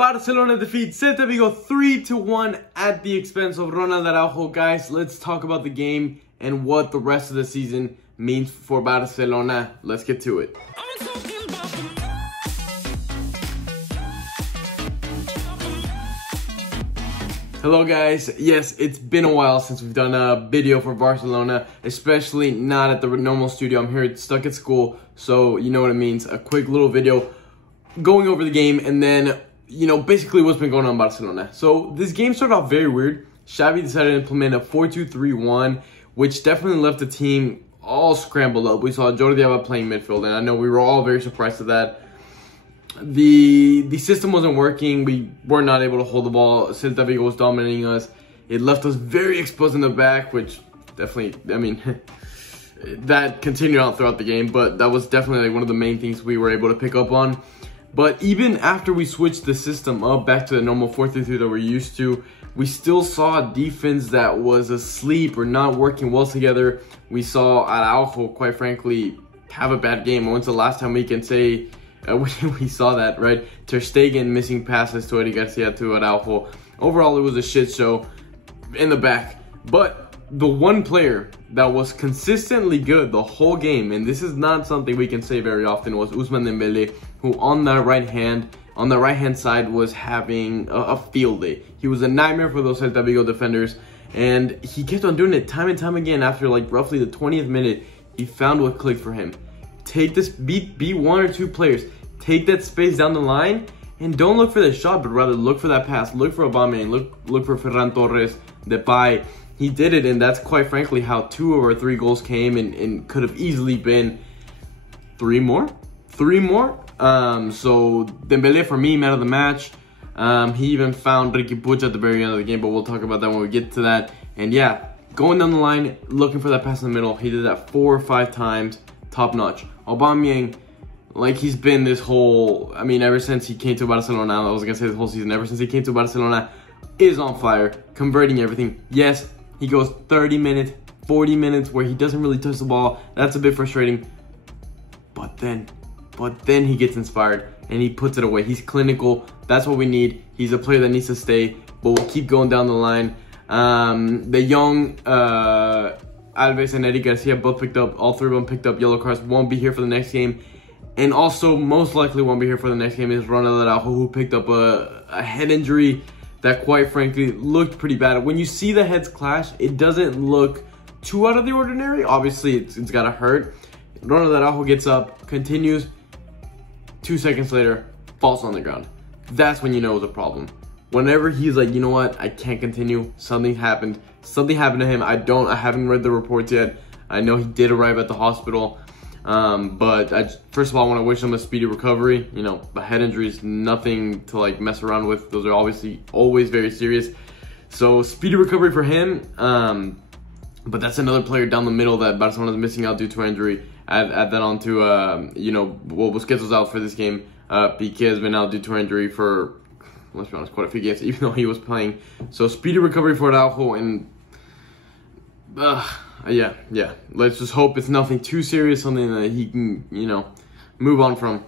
Barcelona defeats Celta Vigo 3-1 at the expense of Ronald Araujo. Guys, let's talk about the game and what the rest of the season means for Barcelona. Let's get to it. Hello guys, yes, it's been a while since we've done a video for Barcelona, especially not at the normal studio. I'm here stuck at school, so you know what it means. A quick little video going over the game and then, you know, basically what's been going on in Barcelona. So this game started off very weird. Xavi decided to implement a 4-2-3-1, which definitely left the team all scrambled up. We saw Jordi Alba playing midfield, and I know we were all very surprised at that. The system wasn't working. We were not able to hold the ball. Celta Vigo was dominating us. It left us very exposed in the back, which definitely, I mean, that continued on throughout the game, but that was definitely like one of the main things we were able to pick up on. But even after we switched the system up back to the normal 4-3-3 that we're used to, we still saw a defense that was asleep or not working well together. We saw Araujo, quite frankly, have a bad game. When's the last time we can say we saw that, right? Ter Stegen missing passes to Eric Garcia to Araujo. Overall, it was a shit show in the back. But the one player that was consistently good the whole game, and this is not something we can say very often, was Dembele, who on the right hand side was having a field day. He was a nightmare for those Celta Vigo defenders, and he kept on doing it time and time again. After like roughly the 20th minute, he found what clicked for him. Take this, beat one or two players, take that space down the line, and don't look for the shot, but rather look for that pass. Look for Aubameyang, look for Ferran Torres, Depay. He did it, and that's quite frankly how 2 of our 3 goals came, and could have easily been 3 more. So Dembele, for me, man of the match. He even found Ricky Puig at the very end of the game, but we'll talk about that when we get to that. And yeah, going down the line, looking for that pass in the middle. He did that 4 or 5 times, top notch. Aubameyang, like he's been this whole, I mean, ever since he came to Barcelona, I was gonna say this whole season, ever since he came to Barcelona, is on fire, converting everything. Yes, he goes 30 minutes, 40 minutes where he doesn't really touch the ball. That's a bit frustrating. But then he gets inspired and he puts it away. He's clinical. That's what we need. He's a player that needs to stay, but we'll keep going down the line. The young Alves and Eric Garcia both picked up, all 3 of them picked up yellow cards, won't be here for the next game. And also, most likely won't be here for the next game is Ronald Araujo, who picked up a head injury that quite frankly looked pretty bad. When you see the heads clash, it doesn't look too out of the ordinary. Obviously, it's gotta hurt. Ronald Araujo gets up, continues, 2 seconds later, falls on the ground. That's when you know it was a problem. Whenever he's like, you know what, I can't continue, something happened. Something happened to him. I haven't read the reports yet. I know he did arrive at the hospital. But first of all, I want to wish him a speedy recovery. You know, a head injury is nothing to like mess around with. Those are obviously always very serious. So speedy recovery for him. But that's another player down the middle that Barcelona is missing out due to injury. Add that on to, you know, well, Busquets was out for this game. Piqué has been out due to injury for, let's be honest, quite a few games, even though he was playing. So speedy recovery for Araujo, and yeah. Let's just hope it's nothing too serious, something that he can, you know, move on from.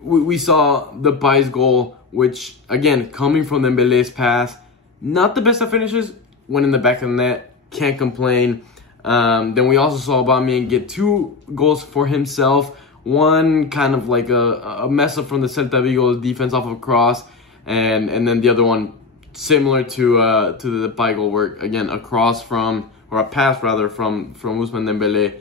We saw the Depay's goal, which, again, coming from Dembele's pass, not the best of finishes, went in the back of the net, can't complain. Then we also saw Aubameyang get 2 goals for himself. One kind of like a mess up from the Celta Vigo defense off of a cross, and then the other one similar to the Depay goal, where again a cross from, or a pass rather, from Ousmane Dembele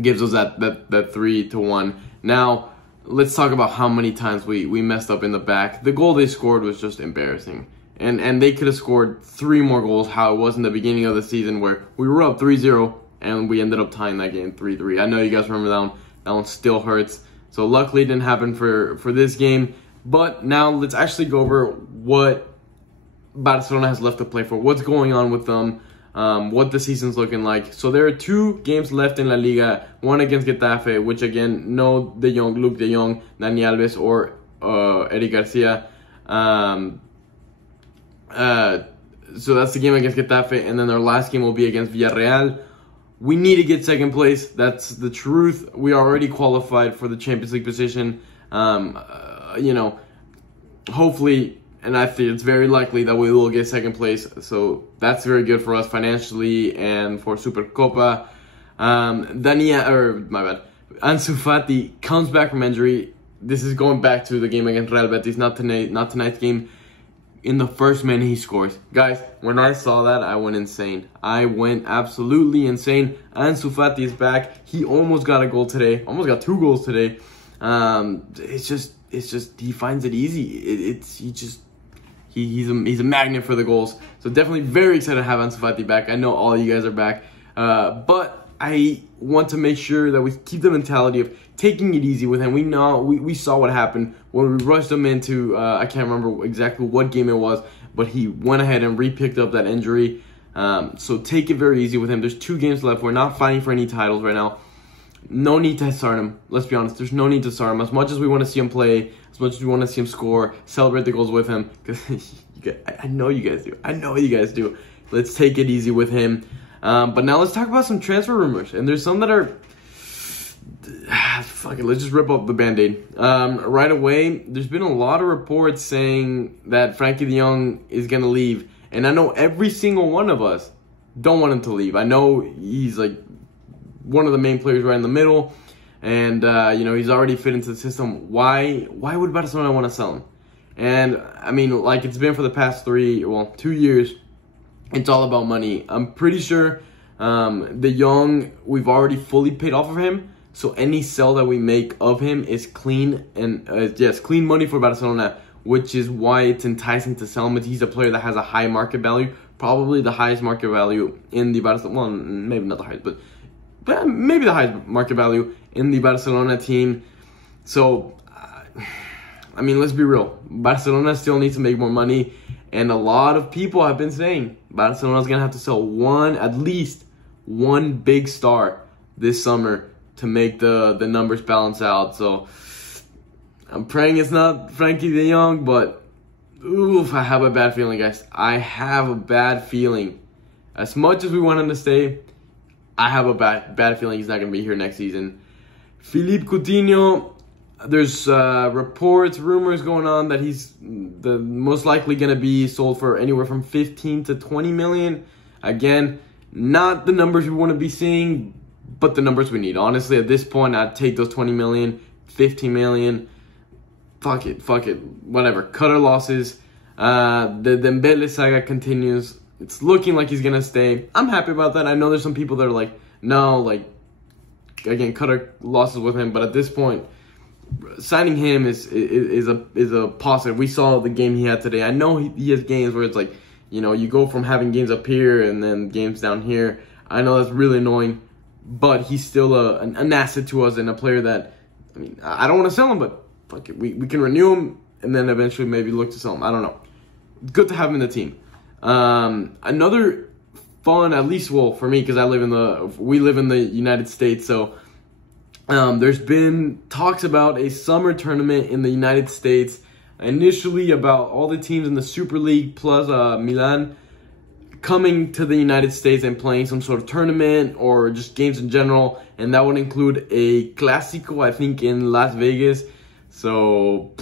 gives us that 3-1. Now let's talk about how many times we messed up in the back. The goal they scored was just embarrassing. And they could have scored 3 more goals, how it was in the beginning of the season where we were up 3-0 and we ended up tying that game 3-3. I know you guys remember that one. That one still hurts. So luckily it didn't happen for this game. But now let's actually go over what Barcelona has left to play for. What's going on with them. What the season's looking like. So there are 2 games left in La Liga. One against Getafe, which again, no Luke De Jong, Dani Alves, or Eric Garcia. So that's the game against Getafe, and then our last game will be against Villarreal. We need to get 2nd place. That's the truth. We are already qualified for the Champions League position. you know, hopefully, and I think it's very likely that we will get second place. So that's very good for us financially and for Supercopa. Ansu Fati comes back from injury. This is going back to the game against Real Betis, not tonight's game. In the first minute, he scores. Guys, when I saw that, I went insane. I went absolutely insane. Ansu Fati is back. He almost got a goal today. Almost got 2 goals today. It's just he finds it easy. He's a magnet for the goals. So definitely very excited to have Ansu Fati back. I know all you guys are back, but I want to make sure that we keep the mentality of taking it easy with him. We saw what happened when we rushed him into, I can't remember exactly what game it was, but he went ahead and re-picked up that injury. So take it very easy with him. There's 2 games left. We're not fighting for any titles right now. No need to start him. Let's be honest. There's no need to start him. As much as we want to see him play, as much as we want to see him score, celebrate the goals with him, because I know you guys do. I know you guys do. Let's take it easy with him. But now let's talk about some transfer rumors. And there's some that are... Fuck it, let's just rip up the Band-Aid. Right away, there's been a lot of reports saying that Frankie de Jong is going to leave. And I know every single one of us don't want him to leave. I know he's like one of the main players right in the middle. And, you know, he's already fit into the system. Why would Barcelona want to sell him? And, I mean, like it's been for the past 2 years. It's all about money. I'm pretty sure de Jong, we've already fully paid off of him. So any sell that we make of him is clean and clean money for Barcelona, which is why it's enticing to sell him. He's a player that has a high market value, probably the highest market value in the Barcelona. Well, maybe not the highest, but maybe the highest market value in the Barcelona team. So, I mean, let's be real. Barcelona still needs to make more money, and a lot of people have been saying Barcelona's gonna have to sell at least one big star this summer to make the numbers balance out. So I'm praying it's not Frankie de Jong, but oof, I have a bad feeling, guys. I have a bad feeling. As much as we want him to stay, I have a bad feeling he's not going to be here next season. Philippe Coutinho, there's reports, rumors going on that he's most likely going to be sold for anywhere from 15 to 20 million. Again, not the numbers we want to be seeing, but the numbers we need. Honestly, at this point, I'd take those 20 million, 15 million. Fuck it. Whatever. Cut our losses. The Dembele saga continues. It's looking like he's going to stay. I'm happy about that. I know there's some people that are like, no, like, again, cut our losses with him. But at this point, signing him is a positive. We saw the game he had today. I know he has games where it's like, you know, you go from having games up here and then games down here. I know that's really annoying. But he's still an asset to us and a player that, I mean, I don't want to sell him, but fuck it, we can renew him and then eventually maybe look to sell him. I don't know. Good to have him in the team. Another fun, at least, well, for me, because we live in the United States, so there's been talks about a summer tournament in the United States, initially about all the teams in the Super League plus Milan coming to the United States and playing some sort of tournament or just games in general, and that would include a Clásico, I think, in Las Vegas. So,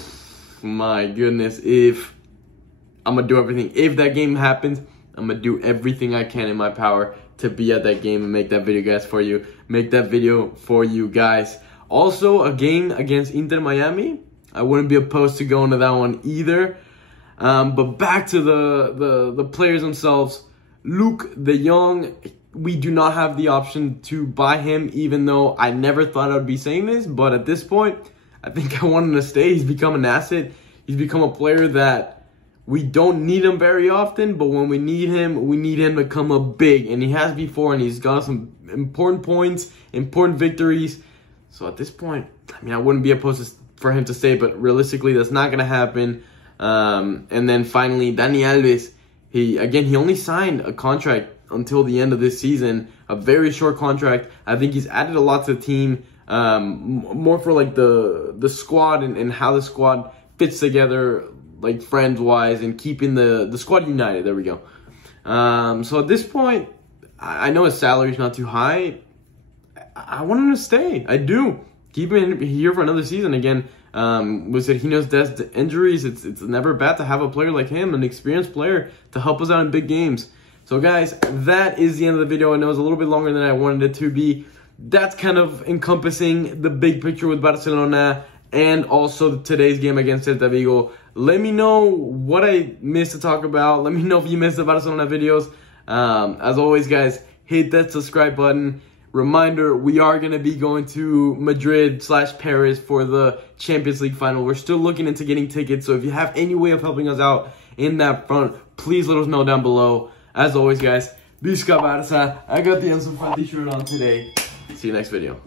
my goodness, if I'm going to do everything. If that game happens, I'm going to do everything I can in my power to be at that game and make that video, guys, for you. Make that video for you guys. Also, a game against Inter Miami. I wouldn't be opposed to going to that one either. But back to the players themselves. Luke de Jong, we do not have the option to buy him, even though I never thought I would be saying this. But at this point, I think I want him to stay. He's become an asset. He's become a player that we don't need him very often, but when we need him to come up big. And he has before, and he's got some important points, important victories. So at this point, I mean, I wouldn't be opposed for him to stay, but realistically, that's not going to happen. And then finally, Dani Alves. He only signed a contract until the end of this season, a very short contract. I think he's added a lot to the team, more for like the squad and how the squad fits together, like friends-wise, and keeping the squad united. There we go. So at this point, I know his salary is not too high. I want him to stay. I do. Keep him here for another season. Again, We said he knows Dest's injuries. It's never bad to have a player like him, an experienced player, to help us out in big games. So guys, that is the end of the video. I know it's a little bit longer than I wanted it to be. That's kind of encompassing the big picture with Barcelona and also today's game against Celta Vigo. Let me know what I missed to talk about. Let me know if you missed the Barcelona videos. As always, guys, hit that subscribe button. Reminder, we are going to be going to Madrid/Paris for the Champions League final. We're still looking into getting tickets, so if you have any way of helping us out in that front, please let us know down below. As always, guys, Visca Barca. I got the Ansu Fati shirt on today. See you next video.